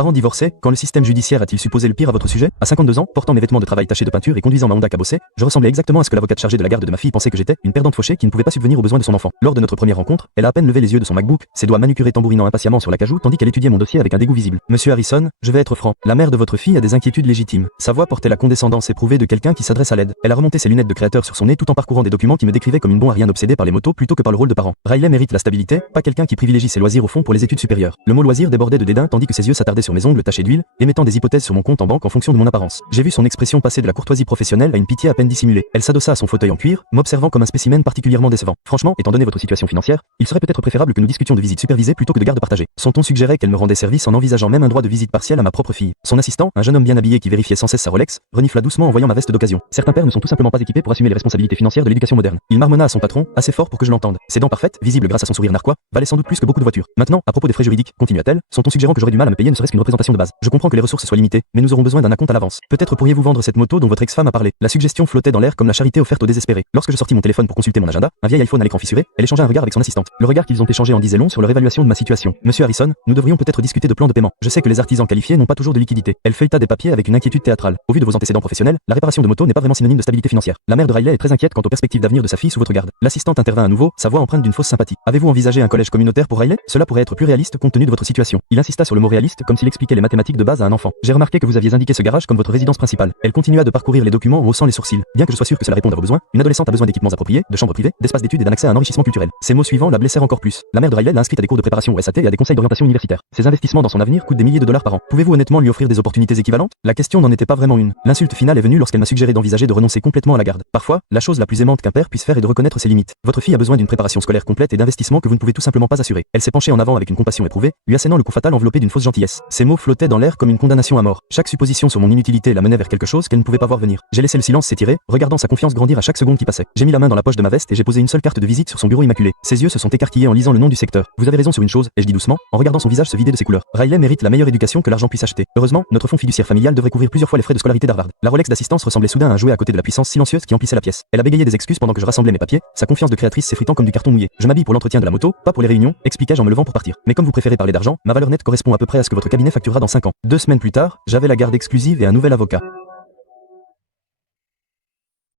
Parents divorcés, quand le système judiciaire a-t-il supposé le pire à votre sujet? À 52 ans, portant mes vêtements de travail tachés de peinture et conduisant ma Honda cabossée, je ressemblais exactement à ce que l'avocate chargée de la garde de ma fille pensait que j'étais, une perdante fauchée qui ne pouvait pas subvenir aux besoins de son enfant. Lors de notre première rencontre, elle a à peine levé les yeux de son MacBook, ses doigts manucurés tambourinant impatiemment sur l'acajou tandis qu'elle étudiait mon dossier avec un dégoût visible. Monsieur Harrison, je vais être franc. La mère de votre fille a des inquiétudes légitimes. Sa voix portait la condescendance éprouvée de quelqu'un qui s'adresse à l'aide. Elle a remonté ses lunettes de créateur sur son nez tout en parcourant des documents qui me décrivaient comme une bonne à rien obsédée par les motos plutôt que par le rôle de parent. Riley mérite la stabilité, pas quelqu'un qui privilégie ses loisirs au fond pour les études supérieures. Le mot loisir débordait de dédain tandis que ses yeux s'attardaient sur mes ongles tachés d'huile, émettant des hypothèses sur mon compte en banque en fonction de mon apparence. J'ai vu son expression passer de la courtoisie professionnelle à une pitié à peine dissimulée. Elle s'adossa à son fauteuil en cuir, m'observant comme un spécimen particulièrement décevant. Franchement, étant donné votre situation financière, il serait peut-être préférable que nous discutions de visite supervisée plutôt que de garde partagée. Son ton suggérait qu'elle me rendait service en envisageant même un droit de visite partielle à ma propre fille. Son assistant, un jeune homme bien habillé qui vérifiait sans cesse sa Rolex, renifla doucement en voyant ma veste d'occasion. Certains pères ne sont tout simplement pas équipés pour assumer les responsabilités financières de l'éducation moderne. Il marmonna à son patron, assez fort pour que je l'entende. Ses dents parfaites, visibles grâce à son sourire narquois, valaient sans doute plus que beaucoup de voitures. Maintenant, à propos des frais juridiques, continua-t-elle, son ton suggérant que j'aurais du mal à me payer ne serait-ce qu'une représentation de base. Je comprends que les ressources soient limitées, mais nous aurons besoin d'un acompte à l'avance. Peut-être pourriez-vous vendre cette moto dont votre ex-femme a parlé. La suggestion flottait dans l'air comme la charité offerte aux désespérés. Lorsque je sortis mon téléphone pour consulter mon agenda, un vieil iPhone à l'écran fissuré, elle échangea un regard avec son assistante. Le regard qu'ils ont échangé en disait long sur leur évaluation de ma situation. Monsieur Harrison, nous devrions peut-être discuter de plans de paiement. Je sais que les artisans qualifiés n'ont pas toujours de liquidité. Elle feuilleta des papiers avec une inquiétude théâtrale. Au vu de vos antécédents professionnels, la réparation de moto n'est pas vraiment synonyme de stabilité financière. La mère de Riley est très inquiète quant aux perspectives d'avenir de sa fille sous votre garde. L'assistante intervint à nouveau, sa voix empreinte d'une fausse sympathie. Avez-vous envisagé un collège communautaire pour Riley? Cela pourrait être plus réaliste compte tenu de votre situation. Il insista sur le mot réaliste comme s'il expliquait les mathématiques de base à un enfant. J'ai remarqué que vous aviez indiqué ce garage comme votre résidence principale. Elle continua de parcourir les documents en haussant les sourcils. Bien que je sois sûr que cela réponde à vos besoins, une adolescente a besoin d'équipements appropriés, de chambres privées, d'espaces d'études et d'un accès à un enrichissement culturel. Ces mots suivants la blessèrent encore plus. La mère de Riley l'a inscrite à des cours de préparation au SAT et à des conseils d'orientation universitaire. Ses investissements dans son avenir coûtent des milliers de dollars par an. Pouvez-vous honnêtement lui offrir des opportunités équivalentes? La question n'en était pas vraiment une. L'insulte finale est venue lorsqu'elle m'a suggéré d'envisager de renoncer complètement à la garde. Parfois, la chose la plus aimante qu'un père puisse faire est de reconnaître ses limites. Votre fille a besoin d'une préparation scolaire complète et d'investissements que vous ne pouvez tout simplement pas assurer. Elle s'est penchée en avant avec une compassion éprouvée, lui assénant le coup fatal enveloppé d'une fausse gentillesse. Ces mots flottaient dans l'air comme une condamnation à mort. Chaque supposition sur mon inutilité la menait vers quelque chose qu'elle ne pouvait pas voir venir. J'ai laissé le silence s'étirer, regardant sa confiance grandir à chaque seconde qui passait. J'ai mis la main dans la poche de ma veste et j'ai posé une seule carte de visite sur son bureau immaculé. Ses yeux se sont écarquillés en lisant le nom du secteur. Vous avez raison sur une chose, ai-je dit doucement, en regardant son visage se vider de ses couleurs. Riley mérite la meilleure éducation que l'argent puisse acheter. Heureusement, notre fonds fiduciaire familial devrait couvrir plusieurs fois les frais de scolarité d'Harvard. La Rolex d'assistance ressemblait soudain à un jouet à côté de la puissance silencieuse qui emplissait la pièce. Elle a bégayé des excuses pendant que je rassemblais mes papiers, sa confiance de créatrice s'effritant comme du carton mouillé. Je m'habille pour l'entretien de la moto, pas pour les réunions, expliquai-je en me levant pour partir. Mais comme vous préférez parler d'argent, ma valeur nette correspond à peu près à ce que votre cabinet facturera dans 5 ans. 2 semaines plus tard, j'avais la garde exclusive et un nouvel avocat.